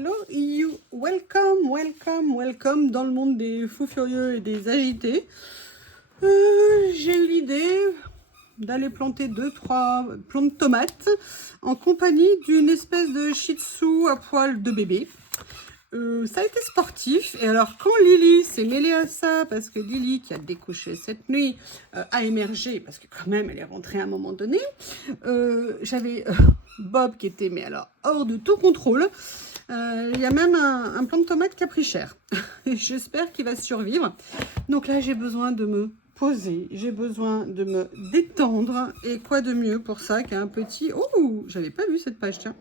Hello you, welcome, welcome, welcome dans le monde des fous furieux et des agités. J'ai l'idée d'aller planter 2-3 plants de tomates en compagnie d'une espèce de shih tzu à poil de bébé. Ça a été sportif, et alors quand Lily s'est mêlée à ça, parce que Lily qui a découché cette nuit a émergé, parce que quand même elle est rentrée à un moment donné, j'avais Bob qui était mais alors hors de tout contrôle. Il y a même un plant de tomate qui a pris cher. J'espère qu'il va survivre. Donc là j'ai besoin de me poser, j'ai besoin de me détendre, et quoi de mieux pour ça qu'un petit... Oh, j'avais pas vu cette page, tiens.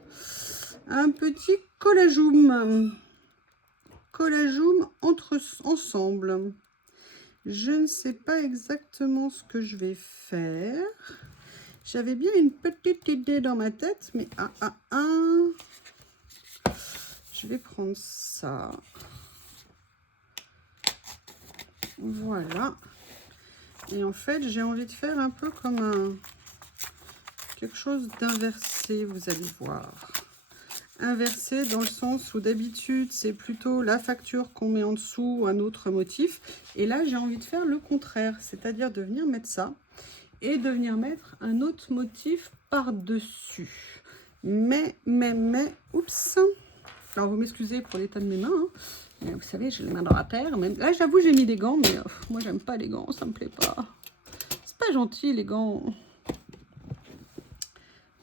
Un petit collageum ensemble. Je ne sais pas exactement ce que je vais faire. J'avais bien une petite idée dans ma tête, mais je vais prendre ça. Voilà. Et en fait, j'ai envie de faire un peu comme quelque chose d'inversé, vous allez voir. Inversé dans le sens où d'habitude c'est plutôt la facture qu'on met en dessous ou un autre motif, et là j'ai envie de faire le contraire, c'est-à-dire de venir mettre ça et de venir mettre un autre motif par dessus. Mais oups, alors vous m'excusez pour l'état de mes mains, hein. Mais vous savez, j'ai les mains dans la terre. Même là j'avoue j'ai mis des gants, mais moi j'aime pas les gants, ça me plaît pas, c'est pas gentil les gants.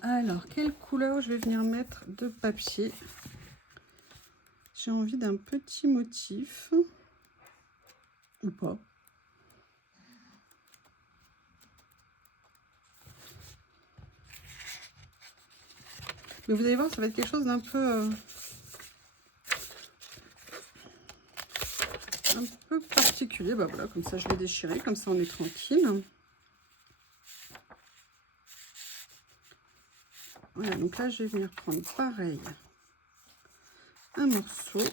Alors, quelle couleur je vais venir mettre de papier? J'ai envie d'un petit motif. Ou pas. Mais vous allez voir, ça va être quelque chose d'un peu... un peu particulier. Bah voilà, comme ça je vais déchirer, comme ça on est tranquille. Voilà, donc là je vais venir prendre pareil un morceau.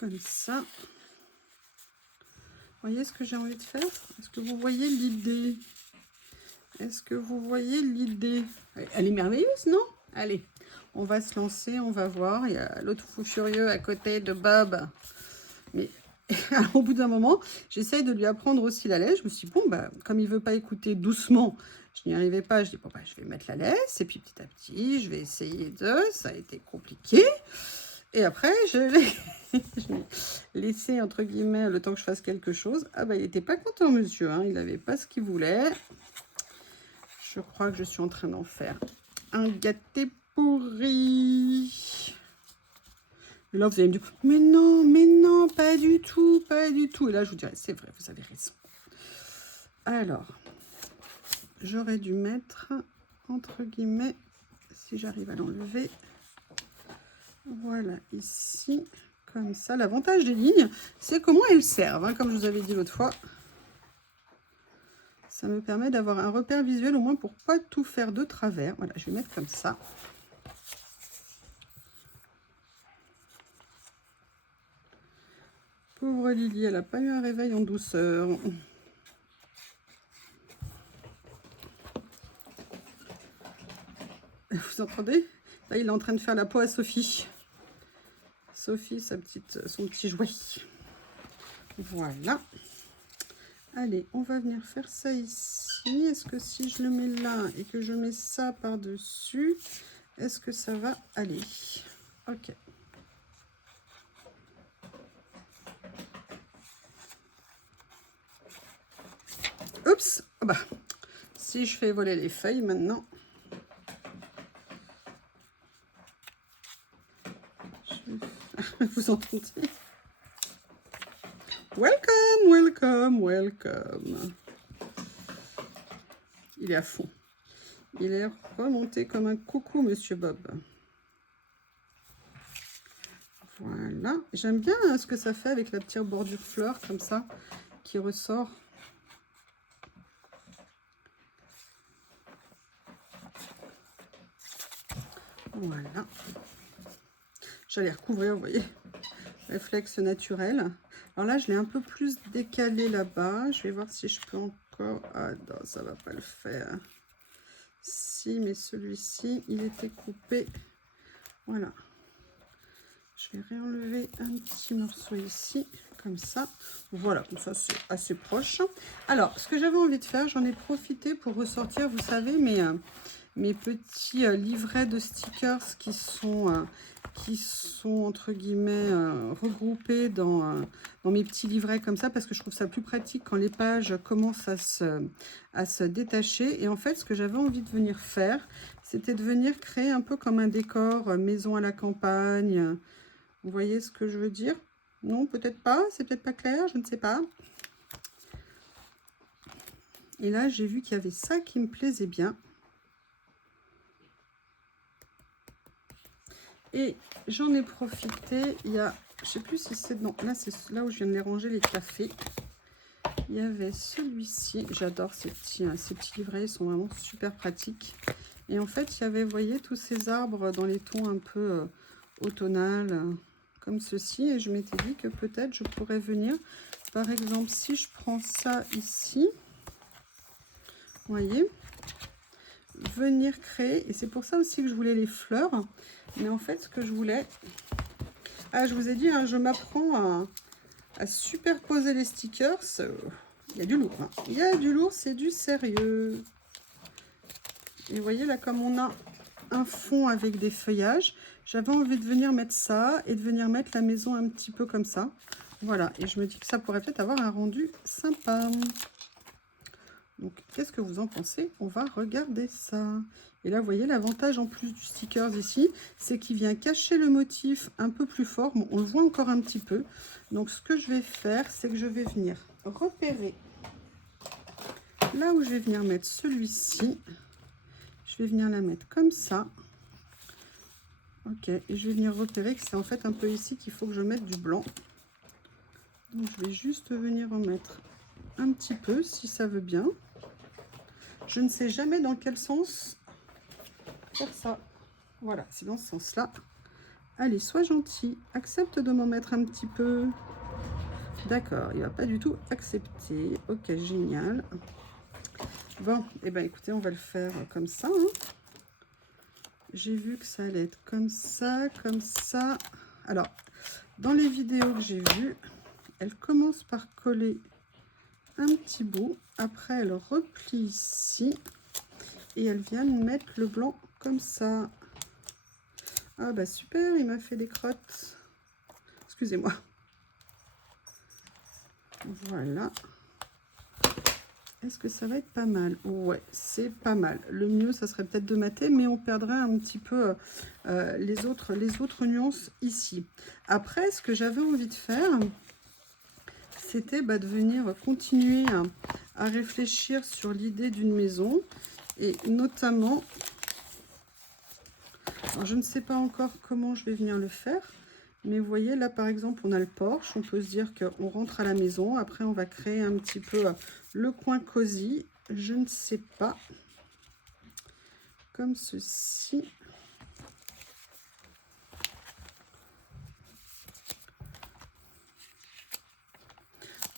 Comme ça. Vous voyez ce que j'ai envie de faire? Est-ce que vous voyez l'idée? Est-ce que vous voyez l'idée? Elle est merveilleuse, non? Allez, on va se lancer, on va voir. Il y a l'autre fou furieux à côté de Bob. Mais au bout d'un moment, j'essaye de lui apprendre aussi la laisse. Je me suis dit, bon, bah, comme il ne veut pas écouter doucement, je n'y arrivais pas. Je dis, bon, bah, je vais mettre la laisse. Et puis petit à petit, je vais essayer de... Ça a été compliqué. Et après, je l'ai laissé, entre guillemets, le temps que je fasse quelque chose. Ah, bah, il n'était pas content, monsieur. Hein. Il n'avait pas ce qu'il voulait. Je crois que je suis en train d'en faire un gâté pourri. Et là, vous allez me dire, mais non, pas du tout, pas du tout. Et là, je vous dirais, c'est vrai, vous avez raison. Alors, j'aurais dû mettre, entre guillemets, si j'arrive à l'enlever, voilà, ici, comme ça. L'avantage des lignes, c'est comment elles servent, hein, comme je vous avais dit l'autre fois. Ça me permet d'avoir un repère visuel, au moins pour pas tout faire de travers. Voilà, je vais mettre comme ça. Pauvre Lily, elle n'a pas eu un réveil en douceur. Vous entendez? Là, il est en train de faire la peau à Sophie. Sophie, son petit jouet. Voilà. Allez, on va venir faire ça ici. Est-ce que si je le mets là et que je mets ça par-dessus, est-ce que ça va aller? Ok. Oups. Oh bah, si je fais voler les feuilles maintenant... Vous entendez? Welcome, welcome, welcome. Il est à fond. Il est remonté comme un coucou, monsieur Bob. Voilà. J'aime bien hein, ce que ça fait avec la petite bordure fleur comme ça qui ressort. Voilà. J'allais recouvrir, vous voyez. Réflexe naturel. Alors là, je l'ai un peu plus décalé là-bas. Je vais voir si je peux encore... Ah non, ça va pas le faire. Si celui-ci, mais celui-ci, il était coupé. Voilà. Je vais réenlever un petit morceau ici, comme ça. Voilà, comme ça c'est assez proche. Alors, ce que j'avais envie de faire, j'en ai profité pour ressortir, vous savez, mes petits livrets de stickers qui sont entre guillemets regroupés dans mes petits livrets comme ça, parce que je trouve ça plus pratique quand les pages commencent à se détacher. Et en fait, ce que j'avais envie de venir faire, c'était de venir créer un peu comme un décor maison à la campagne. Vous voyez ce que je veux dire? Non, peut-être pas, c'est peut-être pas clair, je ne sais pas. Et là, j'ai vu qu'il y avait ça qui me plaisait bien. Et j'en ai profité, il y a, je sais plus si c'est, non, là c'est là où je viens de les ranger, les cafés. Il y avait celui-ci, j'adore ces petits livrets, ils sont vraiment super pratiques. Et en fait, il y avait, vous voyez, tous ces arbres dans les tons un peu automnal, comme ceci. Et je m'étais dit que peut-être je pourrais venir, par exemple, si je prends ça ici, vous voyez, venir créer, et c'est pour ça aussi que je voulais les fleurs. Mais en fait, ce que je voulais... Ah, je vous ai dit, hein, je m'apprends à superposer les stickers. Il y a du lourd. Hein. Il y a du lourd, c'est du sérieux. Et vous voyez, là, comme on a un fond avec des feuillages, j'avais envie de venir mettre ça et de venir mettre la maison un petit peu comme ça. Voilà, et je me dis que ça pourrait peut-être avoir un rendu sympa. Donc, qu'est-ce que vous en pensez? On va regarder ça. Et là, vous voyez, l'avantage en plus du sticker ici, c'est qu'il vient cacher le motif un peu plus fort. Bon, on le voit encore un petit peu. Donc, ce que je vais faire, c'est que je vais venir repérer là où je vais venir mettre celui-ci. Je vais venir la mettre comme ça. Ok, et je vais venir repérer que c'est en fait un peu ici qu'il faut que je mette du blanc. Donc, je vais juste venir en mettre un petit peu, si ça veut bien. Je ne sais jamais dans quel sens faire ça. Voilà, c'est dans ce sens-là. Allez, sois gentil. Accepte de m'en mettre un petit peu. D'accord, il va pas du tout accepter. Ok, génial. Bon, et ben écoutez, on va le faire comme ça. Hein. J'ai vu que ça allait être comme ça, comme ça. Alors, dans les vidéos que j'ai vues, elle commence par coller un petit bout. Après, elle replie ici. Et elle vient mettre le blanc comme ça. Ah bah super, il m'a fait des crottes. Excusez-moi. Voilà. Est-ce que ça va être pas mal? Ouais, c'est pas mal. Le mieux, ça serait peut-être de mater, mais on perdrait un petit peu les autres nuances ici. Après, ce que j'avais envie de faire, c'était de venir continuer à réfléchir sur l'idée d'une maison. Et notamment, alors je ne sais pas encore comment je vais venir le faire. Mais vous voyez, là, par exemple, on a le porche. On peut se dire qu'on rentre à la maison. Après, on va créer un petit peu le coin cosy. Je ne sais pas. Comme ceci.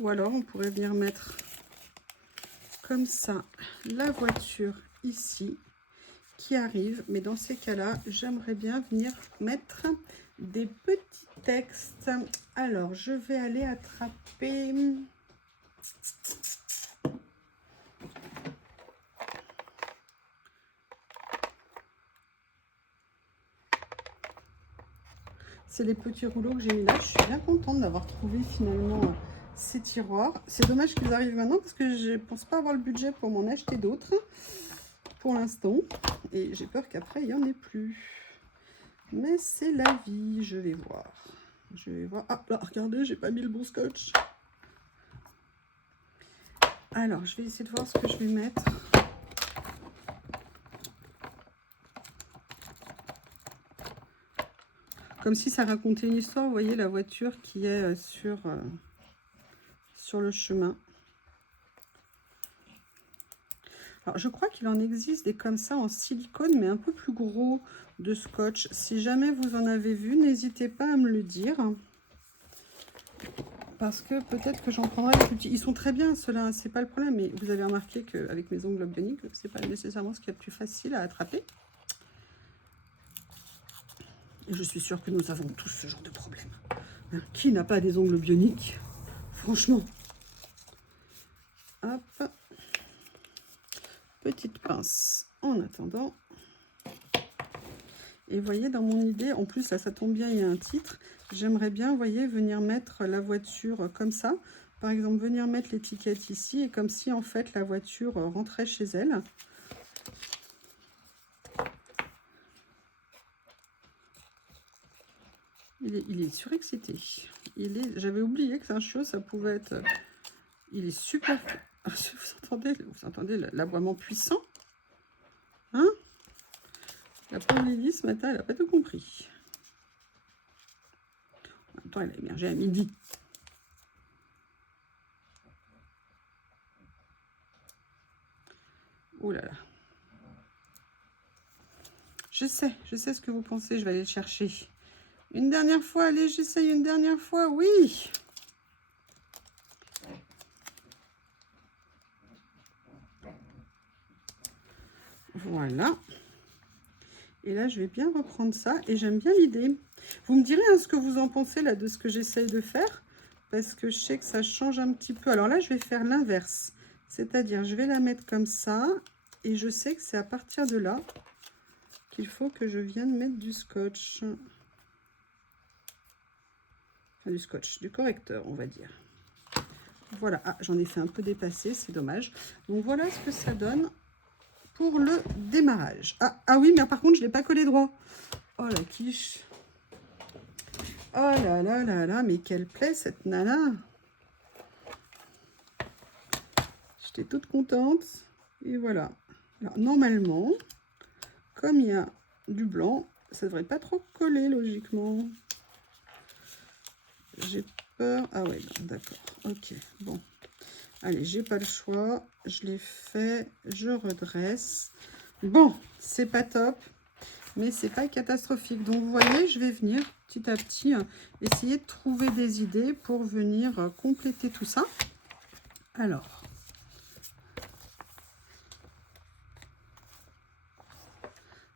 Ou alors, on pourrait venir mettre comme ça la voiture ici qui arrive. Mais dans ces cas-là, j'aimerais bien venir mettre des petits textes. Alors, je vais aller attraper... C'est les petits rouleaux que j'ai mis là. Je suis bien contente d'avoir trouvé finalement ces tiroirs. C'est dommage qu'ils arrivent maintenant parce que je ne pense pas avoir le budget pour m'en acheter d'autres pour l'instant. Et j'ai peur qu'après, il n'y en ait plus. Mais c'est la vie, je vais voir. Je vais voir. Ah, là, regardez, j'ai pas mis le bon scotch. Alors, je vais essayer de voir ce que je vais mettre. Comme si ça racontait une histoire, vous voyez, la voiture qui est sur le chemin. Alors, je crois qu'il en existe des comme ça en silicone, mais un peu plus gros de scotch. Si jamais vous en avez vu, n'hésitez pas à me le dire. parce que peut-être que j'en prendrai les plus petits. Ils sont très bien, ceux-là, c'est pas le problème. Mais vous avez remarqué qu'avec mes ongles bioniques, c'est pas nécessairement ce qui est le plus facile à attraper. Et je suis sûre que nous avons tous ce genre de problème. Hein, qui n'a pas des ongles bioniques? Franchement. Hop. Petite pince en attendant. Et voyez, dans mon idée, en plus, là, ça tombe bien, il y a un titre. J'aimerais bien, vous voyez, venir mettre la voiture comme ça. Par exemple, venir mettre l'étiquette ici, et comme si, en fait, la voiture rentrait chez elle. Il est surexcité. J'avais oublié que c'est un chiot, ça pouvait être... Il est super... Vous entendez l'aboiement puissant? Hein? La pauvre Lily, ce matin, elle n'a pas tout compris. En même temps, elle a émergé à midi. Oh là là. Je sais ce que vous pensez, je vais aller le chercher. Une dernière fois, allez, j'essaye une dernière fois, oui. Voilà. Et là, je vais bien reprendre ça. Et j'aime bien l'idée. Vous me direz hein, ce que vous en pensez là de ce que j'essaye de faire. Parce que je sais que ça change un petit peu. Alors là, je vais faire l'inverse. C'est-à-dire, je vais la mettre comme ça. Et je sais que c'est à partir de là qu'il faut que je vienne mettre du scotch. Enfin, du scotch, du correcteur, on va dire. Voilà. Ah, j'en ai fait un peu dépasser, c'est dommage. Donc voilà ce que ça donne pour le démarrage. Ah oui, mais par contre, je ne l'ai pas collé droit. Oh la quiche. Oh là là là là, mais quelle plaie cette nana. J'étais toute contente. Et voilà. Alors normalement, comme il y a du blanc, ça devrait pas trop coller logiquement. J'ai peur. Ah ouais, d'accord. Ok, bon. Allez, j'ai pas le choix. Je l'ai fait. Je redresse. Bon, c'est pas top. Mais c'est pas catastrophique. Donc, vous voyez, je vais venir petit à petit essayer de trouver des idées pour venir compléter tout ça. Alors,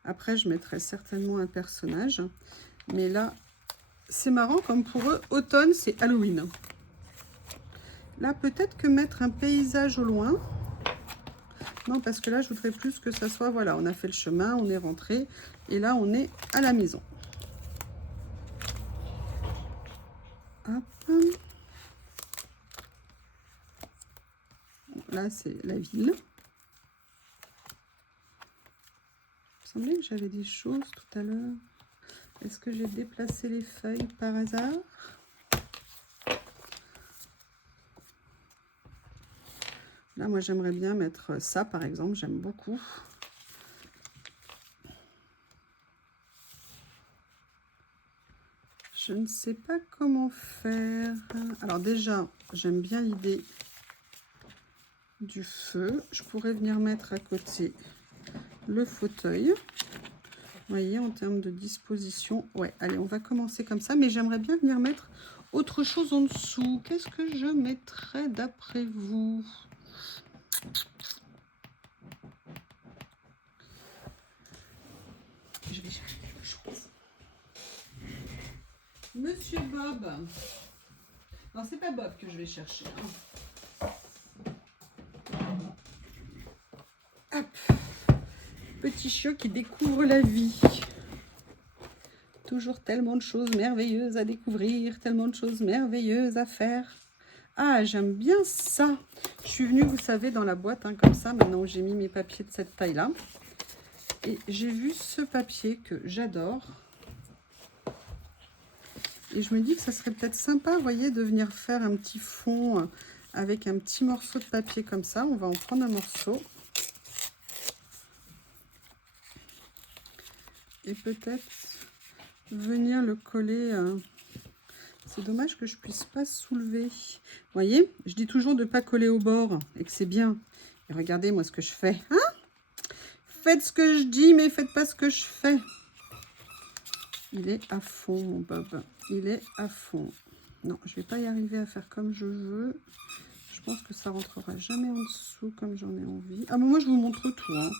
après, je mettrai certainement un personnage. Mais là, c'est marrant, comme pour eux, automne, c'est Halloween. Là, peut-être que mettre un paysage au loin. Non, parce que là, je voudrais plus que ça soit, voilà, on a fait le chemin, on est rentré. Et là, on est à la maison. Hop. Là, c'est la ville. Il me semblait que j'avais des choses tout à l'heure. Est-ce que j'ai déplacé les feuilles par hasard? Là, moi, j'aimerais bien mettre ça, par exemple. J'aime beaucoup. Je ne sais pas comment faire. Alors déjà, j'aime bien l'idée du feu. Je pourrais venir mettre à côté le fauteuil. Vous voyez, en termes de disposition. Ouais, allez, on va commencer comme ça. Mais j'aimerais bien venir mettre autre chose en dessous. Qu'est-ce que je mettrais d'après vous? Je vais chercher quelque chose. Monsieur Bob. Non, c'est pas Bob que je vais chercher. Hein. Hop. Petit chiot qui découvre la vie. Toujours tellement de choses merveilleuses à découvrir, tellement de choses merveilleuses à faire. Ah, j'aime bien ça. Je suis venue, vous savez, dans la boîte, hein, comme ça, maintenant j'ai mis mes papiers de cette taille-là. Et j'ai vu ce papier que j'adore. Et je me dis que ça serait peut-être sympa, vous voyez, de venir faire un petit fond avec un petit morceau de papier comme ça. On va en prendre un morceau. Et peut-être venir le coller. C'est dommage que je puisse pas soulever. Vous voyez, je dis toujours de ne pas coller au bord et que c'est bien. Et regardez moi ce que je fais. Hein? Faites ce que je dis, mais faites pas ce que je fais. Il est à fond, mon Bob. Il est à fond. Non, je vais pas y arriver à faire comme je veux. Je pense que ça rentrera jamais en dessous comme j'en ai envie. Ah, mais moi, je vous montre tout, hein.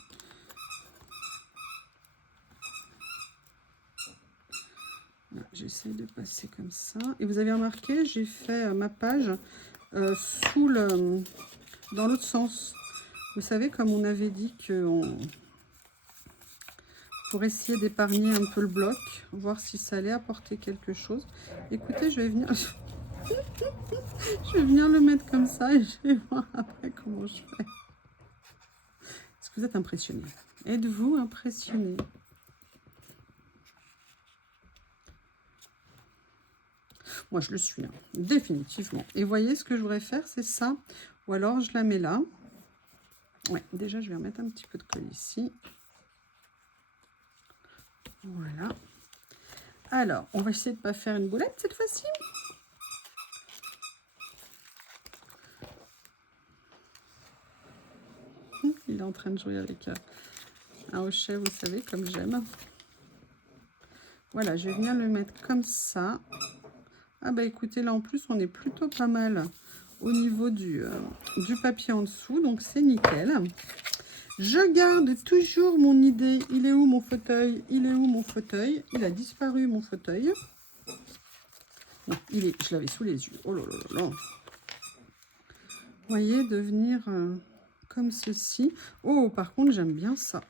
J'essaie de passer comme ça. Et vous avez remarqué, j'ai fait ma page sous le, dans l'autre sens. Vous savez, comme on avait dit que pour essayer d'épargner un peu le bloc, voir si ça allait apporter quelque chose. Écoutez, je vais venir, je vais venir le mettre comme ça et je vais voir après comment je fais. Est-ce que vous êtes impressionné? Êtes-vous impressionné? Moi, je le suis, hein, définitivement. Et vous voyez, ce que je voudrais faire, c'est ça. Ou alors, je la mets là. Ouais, déjà, je vais remettre un petit peu de colle ici. Voilà. Alors, on va essayer de ne pas faire une boulette cette fois-ci. Il est en train de jouer avec un hochet, vous savez, comme j'aime. Voilà, je vais venir le mettre comme ça. Ah bah écoutez, là en plus, on est plutôt pas mal au niveau du papier en dessous, donc c'est nickel. Je garde toujours mon idée. Il est où mon fauteuil? Il est où mon fauteuil? Il a disparu mon fauteuil. Non, je l'avais sous les yeux. Oh là là là là. Vous voyez, de venir comme ceci. Oh, par contre, j'aime bien ça.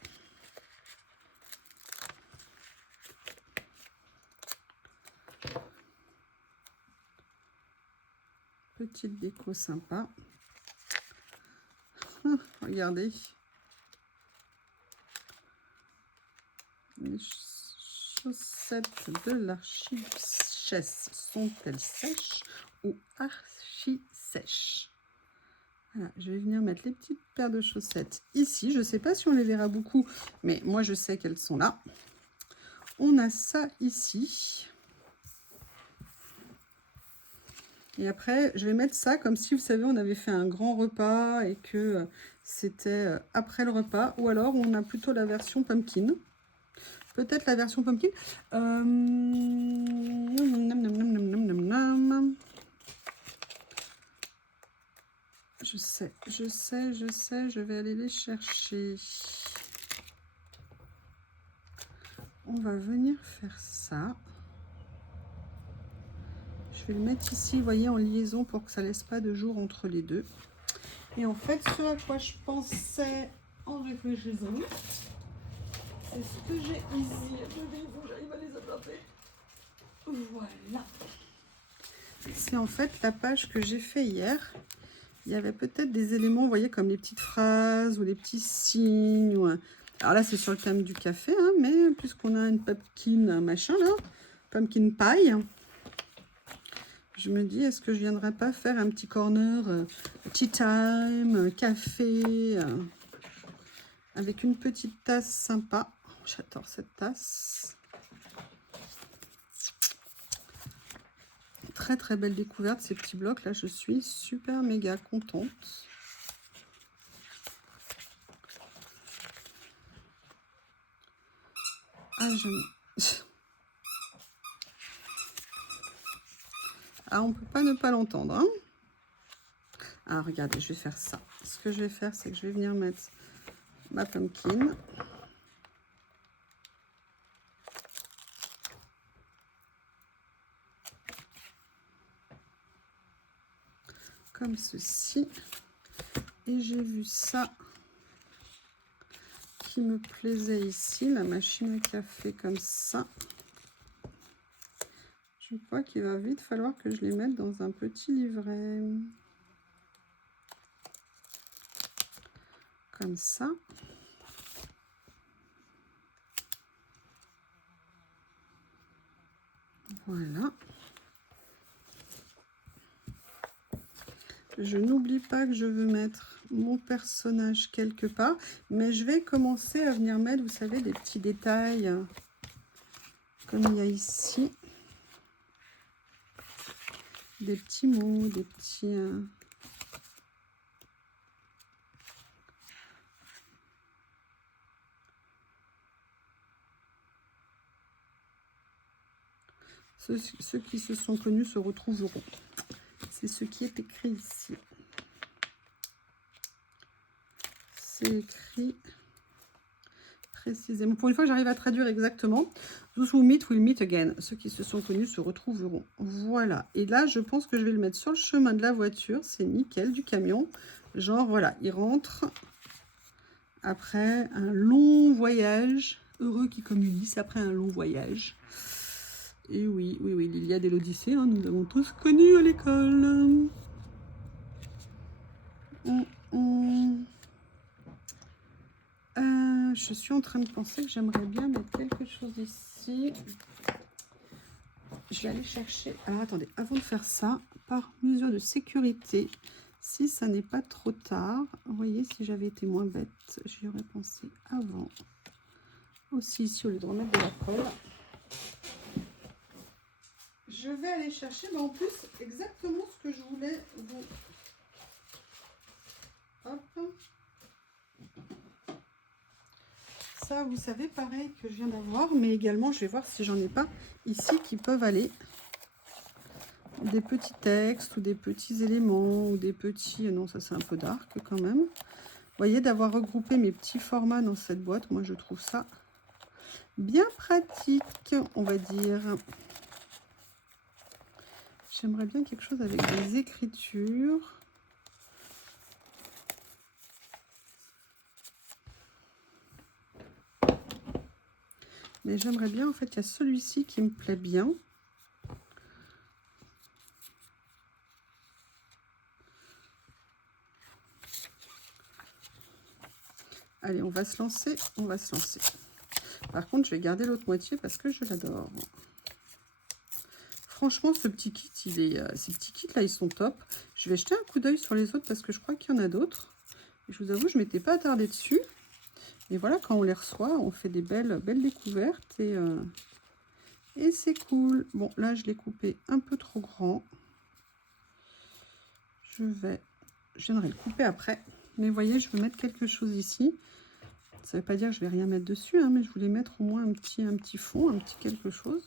Petite déco sympa. Ah, regardez. Les chaussettes de l'archiduchesse sont-elles sèches ou archi-sèches? Voilà, je vais venir mettre les petites paires de chaussettes ici. Je ne sais pas si on les verra beaucoup, mais moi je sais qu'elles sont là. On a ça ici. Et après, je vais mettre ça comme si, vous savez, on avait fait un grand repas et que c'était après le repas. Ou alors, on a plutôt la version pumpkin. Peut-être la version pumpkin. Je sais, je vais aller les chercher. On va venir faire ça. Je vais le mettre ici, vous voyez, en liaison pour que ça ne laisse pas de jour entre les deux. Et en fait, ce à quoi je pensais en réfléchissant, c'est ce que j'ai ici. Il faut que j'arrive à les attraper. Voilà. C'est en fait la page que j'ai fait hier. Il y avait peut-être des éléments, vous voyez, comme les petites phrases ou les petits signes. Ou alors là, c'est sur le thème du café, hein, mais puisqu'on a une pumpkin machin là, pumpkin pie, je me dis, est-ce que je viendrais pas faire un petit corner tea time, café, avec une petite tasse sympa. J'adore cette tasse. Très très belle découverte ces petits blocs là, je suis super méga contente. Ah, ah, on peut pas ne pas l'entendre, hein. Ah, regardez, je vais faire ça. Ce que je vais faire, c'est que je vais venir mettre ma pumpkin. Comme ceci. Et j'ai vu ça qui me plaisait ici, la machine à café comme ça. Je crois qu'il va vite falloir que je les mette dans un petit livret. Comme ça. Voilà. Je n'oublie pas que je veux mettre mon personnage quelque part, mais je vais commencer à venir mettre, vous savez, des petits détails comme il y a ici. Des petits mots, des petits... Ceux qui se sont connus se retrouveront. C'est ce qui est écrit ici. C'est écrit précisément. Pour une fois, j'arrive à traduire exactement. Those who meet will meet again. Ceux qui se sont connus se retrouveront. Voilà. Et là, je pense que je vais le mettre sur le chemin de la voiture. C'est nickel, du camion. Genre, voilà, il rentre après un long voyage. Heureux qui communissent après un long voyage. Et oui, oui, oui, l'Iliade et l'Odyssée, hein, nous avons tous connu à l'école. Je suis en train de penser que j'aimerais bien mettre quelque chose ici. Je vais aller chercher... Alors, attendez, avant de faire ça, par mesure de sécurité, si ça n'est pas trop tard, vous voyez, si j'avais été moins bête, j'y aurais pensé avant. Aussi, ici, au lieu de remettre de la colle. Je vais aller chercher, en plus, exactement ce que je voulais vous... Hop. Ça, vous savez, pareil que je viens d'avoir, mais également, je vais voir si j'en ai pas ici qui peuvent aller. Des petits textes ou des petits éléments ou des petits... Non, ça, c'est un peu dark quand même. Vous voyez, d'avoir regroupé mes petits formats dans cette boîte, moi, je trouve ça bien pratique, on va dire. J'aimerais bien quelque chose avec des écritures. Mais j'aimerais bien, en fait, il y a celui-ci qui me plaît bien. Allez, on va se lancer, on va se lancer. Par contre, je vais garder l'autre moitié parce que je l'adore. Franchement, ce petit kit, ces petits kits là, ils sont top. Je vais jeter un coup d'œil sur les autres parce que je crois qu'il y en a d'autres. Je vous avoue, je ne m'étais pas attardée dessus. Et voilà, quand on les reçoit, on fait des belles découvertes et c'est cool. Bon, là, je l'ai coupé un peu trop grand. Je viendrai le couper après. Mais vous voyez, je vais mettre quelque chose ici. Ça ne veut pas dire que je vais rien mettre dessus, hein, mais je voulais mettre au moins un petit fond, un petit quelque chose.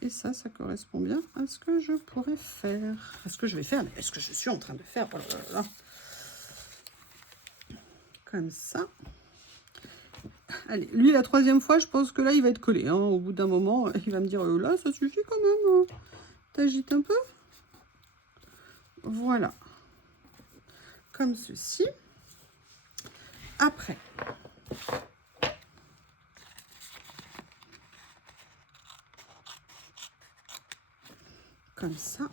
Et ça correspond bien à ce que je pourrais faire. À ce que je vais faire, mais est-ce que je suis en train de faire? Oh là là. Comme ça. Allez, lui, la troisième fois, je pense que là, il va être collé. Hein. Au bout d'un moment, il va me dire, là, ça suffit quand même. T'agites un peu. Voilà. Comme ceci. Après. Comme ça.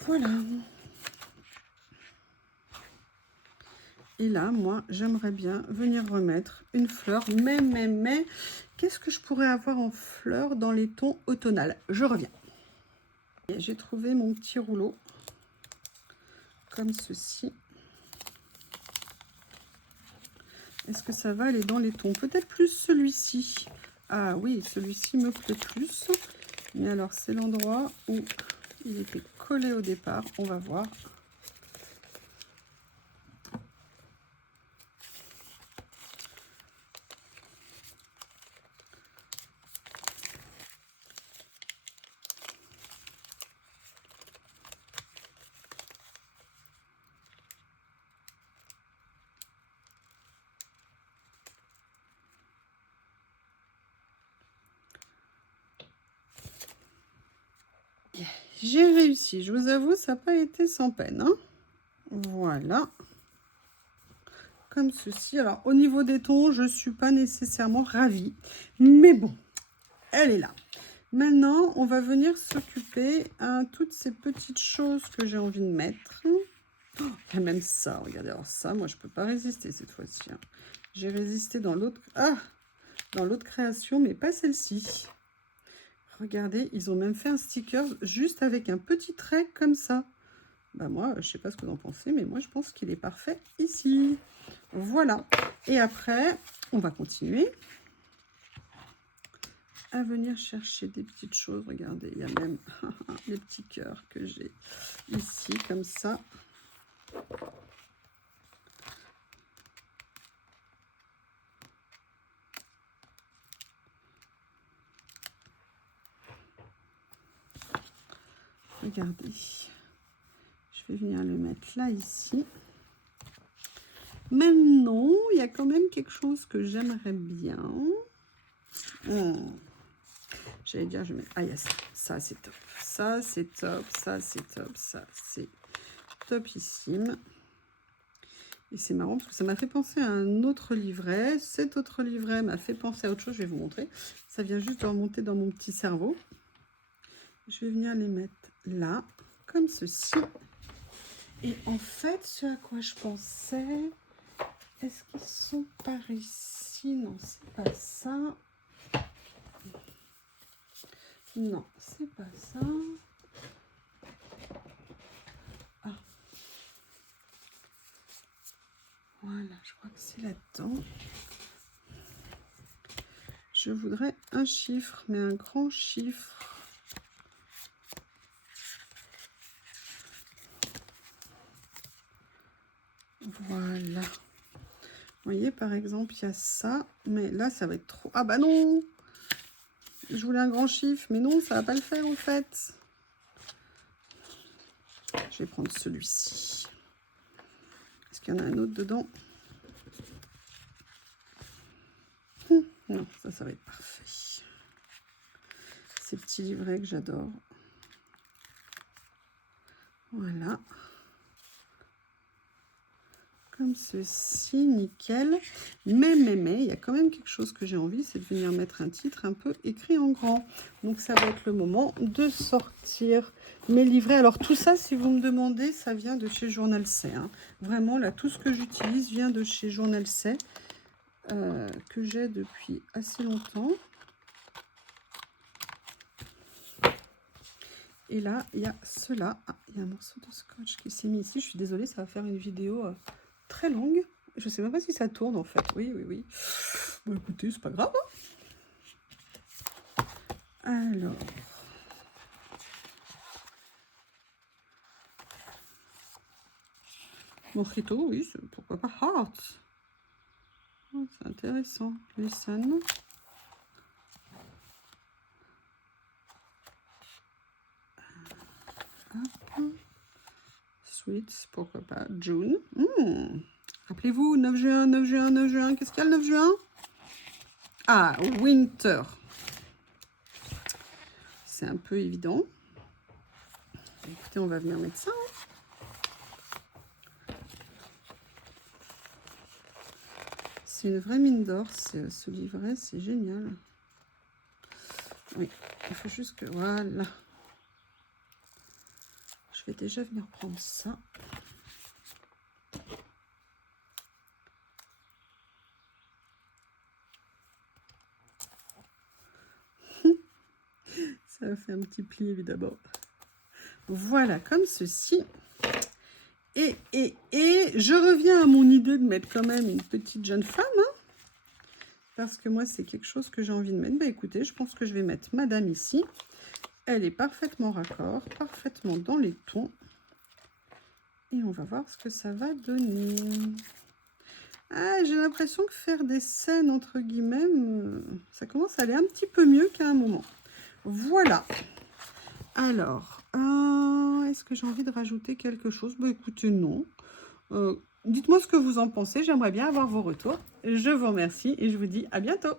Voilà. Et là, moi, j'aimerais bien venir remettre une fleur. Mais, qu'est-ce que je pourrais avoir en fleur dans les tons automnales? Je reviens. J'ai trouvé mon petit rouleau. Comme ceci. Est-ce que ça va aller dans les tons? Peut-être plus celui-ci. Ah oui, celui-ci me plaît plus. Mais alors, c'est l'endroit où il était collé au départ. On va voir. J'ai réussi, je vous avoue, ça n'a pas été sans peine. Hein. Voilà. Comme ceci. Alors, au niveau des tons, je ne suis pas nécessairement ravie. Mais bon, elle est là. Maintenant, on va venir s'occuper de toutes ces petites choses que j'ai envie de mettre. Oh, il y a même ça, regardez. Alors ça, moi, je ne peux pas résister cette fois-ci. Hein. J'ai résisté dans l'autre création, mais pas celle-ci. Regardez, ils ont même fait un sticker juste avec un petit trait comme ça. Bah moi, je sais pas ce que vous en pensez, mais moi, je pense qu'il est parfait ici. Voilà. Et après, on va continuer à venir chercher des petites choses. Regardez, il y a même les petits cœurs que j'ai ici, comme ça. regardez. Je vais venir le mettre là, ici. Maintenant, il y a quand même quelque chose que j'aimerais bien. J'allais dire, je mets... Ah, il y a ça. Ça, c'est top. Ça, c'est top. Ça, c'est top. Ça, c'est topissime. Et c'est marrant parce que ça m'a fait penser à un autre livret. Cet autre livret m'a fait penser à autre chose. Je vais vous montrer. Ça vient juste de remonter dans mon petit cerveau. Je vais venir les mettre là, comme ceci. Et en fait, ce à quoi je pensais... Est-ce qu'ils sont par ici? Non, c'est pas ça. Non, c'est pas ça. Ah. Voilà, je crois que c'est là-dedans. Je voudrais un chiffre, mais un grand chiffre. Voilà. Vous voyez, par exemple, il y a ça, mais là, ça va être trop... Ah bah non! Je voulais un grand chiffre, mais non, ça va pas le faire, en fait. Je vais prendre celui-ci. Est-ce qu'il y en a un autre dedans? Non, ça va être parfait. Ces petits livrets que j'adore. Voilà. Comme ceci, nickel. Mais, il y a quand même quelque chose que j'ai envie, c'est de venir mettre un titre un peu écrit en grand. Donc, ça va être le moment de sortir mes livrets. Alors, tout ça, si vous me demandez, ça vient de chez Journal C. Hein. Vraiment, là, tout ce que j'utilise vient de chez Journal C, que j'ai depuis assez longtemps. Et là, il y a cela. Ah, il y a un morceau de scotch qui s'est mis ici. Je suis désolée, ça va faire une vidéo très longue. Je ne sais même pas si ça tourne, en fait. Oui. Bon, écoutez, c'est pas grave. Hein. Alors... Mojito, oui, pourquoi pas Heart. Oh, c'est intéressant. Listen. Hop. Sweets, pourquoi pas June. Rappelez-vous, 9 juin, 9 juin, 9 juin. Qu'est-ce qu'il y a le 9 juin? Ah, Winter. C'est un peu évident. Écoutez, on va venir mettre ça. Hein. C'est une vraie mine d'or, ce livret, c'est génial. Oui, il faut juste que... Voilà. Je vais déjà venir prendre ça. Ça a fait un petit pli, évidemment. Voilà, comme ceci. Et je reviens à mon idée de mettre quand même une petite jeune femme. Hein, parce que moi, c'est quelque chose que j'ai envie de mettre. Bah écoutez, je pense que je vais mettre Madame ici. Elle est parfaitement raccord, parfaitement dans les tons. Et on va voir ce que ça va donner. Ah, j'ai l'impression que faire des scènes, entre guillemets, ça commence à aller un petit peu mieux qu'à un moment. Voilà. Alors, est-ce que j'ai envie de rajouter quelque chose? Bah écoutez, non. Dites-moi ce que vous en pensez. J'aimerais bien avoir vos retours. Je vous remercie et je vous dis à bientôt.